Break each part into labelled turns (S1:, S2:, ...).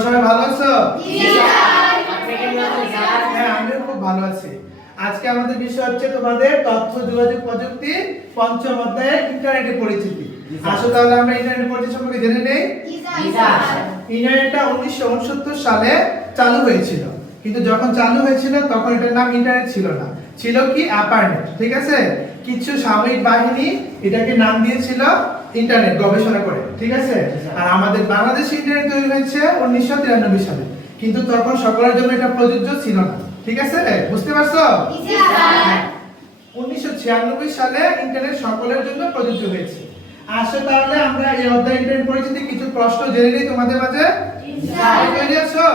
S1: সবাই ভালো আছো? হ্যাঁ আমিও খুব ভালো আছি। আজকে আমাদের বিষয় হচ্ছে তোমাদের তথ্য যোগাযোগ প্রযুক্তি পঞ্চম অধ্যায়ে ইন্টারনেটের পরিচিতি। আসো তাহলে আমরা ইন্টারনেট পরিচিতি সম্পর্কে জেনে নেই? ইন্টারনেটটা উনিশশো উনসত্তর সালে চালু হয়েছিল। কিন্তু যখন চালু হয়েছিল তখন এটার নাম ইন্টারনেট ছিল না। ছিল কি? অ্যাপারনেট ঠিক আছে? কিছু সামরিক বাহিনী এটাকে নাম দিয়েছিল ইন্টারনেট গবেষণা করে ঠিক আছে? আর আমাদের বাংলাদেশে ইন্টারনেট তৈরি হয়েছে উনিশশো তিরানব্বই সালে। কিন্তু তখন সকলের জন্য এটা প্রযোজ্য ছিল না ঠিক আছে? বুঝতে পারছ? উনিশশো ছিয়ানব্বই সালে ইন্টারনেট সকলের জন্য প্রযোজ্য হয়েছে। আসো তাহলে আমরা এই অধ্যায় ইন্টারনেট পরিচিতি কিছু প্রশ্ন জেনে নিই তোমাদের মাঝে। তৈরি আছো?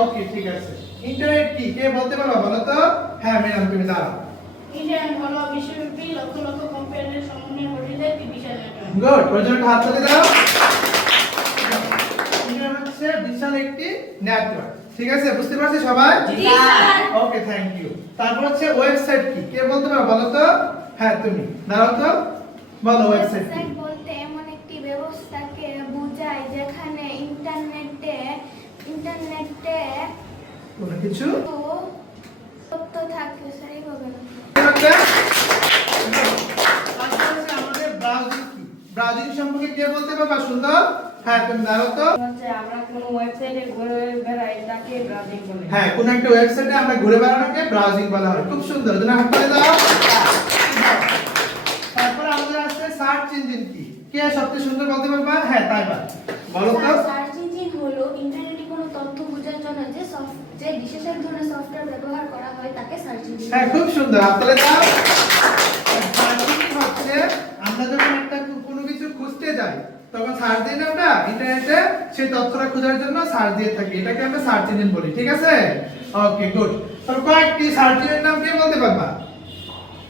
S1: ওকে ঠিক আছে। ইন্টারনেট কি? কে বলতে পারবা বলো তো? হ্যাঁ ম্যাডাম তুমি দাঁড়াও।
S2: ইন্টারনেট হলো বিশ্বব্যাপী লক্ষ
S1: গুড ওর হাত তুলে দাও। হচ্ছে বিশাল একটি নেটওয়ার্ক ঠিক আছে বুঝতে পারছি সবাই? ওকে থ্যাংক ইউ তারপর হচ্ছে ওয়েবসাইট কি? কে বলতে পারো বলো তো? হ্যাঁ তুমি। দাঁড়াও তো। বলো ওয়েবসাইট কি?
S3: বলতে এমন একটি ব্যবস্থাকে বোঝায় যেখানে ইন্টারনেটে ইন্টারনেটে
S1: কোনো কিছু?
S3: তথ্য থাকে সরি হবে না
S1: কে বলতে পারবা সুন্দর? হ্যাঁ তুমি দাঁড়াও তো।
S2: আমরা কোনো ওয়েবসাইটে ঘুরে বেড়াই তাকে ব্রাউজিং বলে।
S1: হ্যাঁ কোন একটা ওয়েবসাইটে আমরা ঘুরে বেড়ানোকে ব্রাউজিং বলা হয়। খুব সুন্দর তুমি হাত তালি দাও। তারপর আমাদের আছে সার্চ ইঞ্জিন কি? কে সবচেয়ে সুন্দর বলতে পারবা? হ্যাঁ তাই বা বলো তো।
S3: সার্চ ইঞ্জিন হলো ইন্টারনেটে কোনো তথ্য বোঝার জন্য যে সফট যে বিশেষ এক ধরনের সফটওয়্যার ব্যবহার করা হয় তাকে সার্চ ইঞ্জিন
S1: হ্যাঁ খুব সুন্দর। হাত তালি দাও সার্চ ইঞ্জিন হচ্ছে আমরা যখন একটা কো- কোনো কিছু খুঁজতে যাই তখন সার্চ দিই না আমরা ইন্টারনেটে সেই তথ্যটা খোঁজার জন্য সার্চ দিয়ে থাকি। এটাকে আমরা সার্চ ইঞ্জিন বলি ঠিক আছে? ওকে গুড তারপর কয়েকটি সার্চ ইঞ্জিনের নাম কে বলতে পারবা?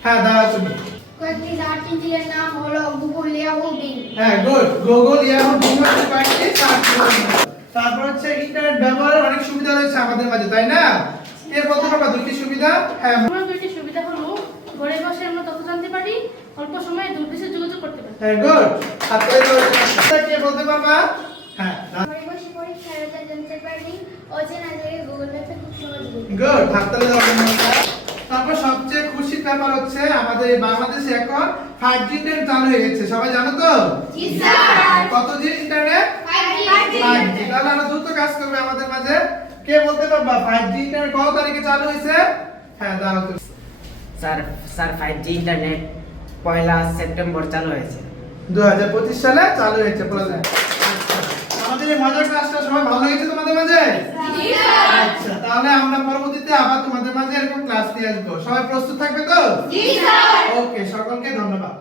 S1: হ্যাঁ দাঁড়াও তুমি।
S3: কয়েকটি সার্চ ইঞ্জিনের নাম হলো গুগল ইয়াহু বিং
S1: হ্যাঁ গুড গুগল ইয়াহু বিং কয়েকটি সার্চ ইঞ্জিন তারপর হচ্ছে ইন্টারনেট ব্যবহারের অনেক সুবিধা রয়েছে আমাদের মাঝে তাই না? দুটি সুবিধা হ্যাঁ।
S2: আমার দুইটি সুবিধা হলো ঘরে বসে আমরা তথ্য জানতে পারি অল্প সময়ে দূর দেশে যোগাযোগ করতে পারি।
S1: হ্যাঁ গুড কে বলতে পারবা হ্যাঁ তারপর সবচেয়ে খুশির ব্যাপার হচ্ছে আমাদের বাংলাদেশে এখন 5G ইন্টারনেট চালু হয়ে গেছে সবাই জানো তো কত জি ইন্টারনেট 5G তাহলে দ্রুত কাজ করবে আমাদের মাঝে কে বলতে পারবা 5G ইন্টারনেট কত তারিখে চালু হয়েছে হ্যাঁ দাঁড়াও তুমি
S4: স্যার স্যার জি ইন্টারনেট পয়লা সেপ্টেম্বর চালু হয়েছে।
S1: 2025 সালে চালু হয়েছে বলে যায় আমাদের এই মজার ক্লাসটা সবাই ভালো লেগেছে তোমাদের মাঝে? আচ্ছা তাহলে আমরা পরবর্তীতে আবার তোমাদের মাঝে এরকম ক্লাস নিয়ে আসব। সবাই প্রস্তুত থাকবে তো? ওকে সকলকে ধন্যবাদ।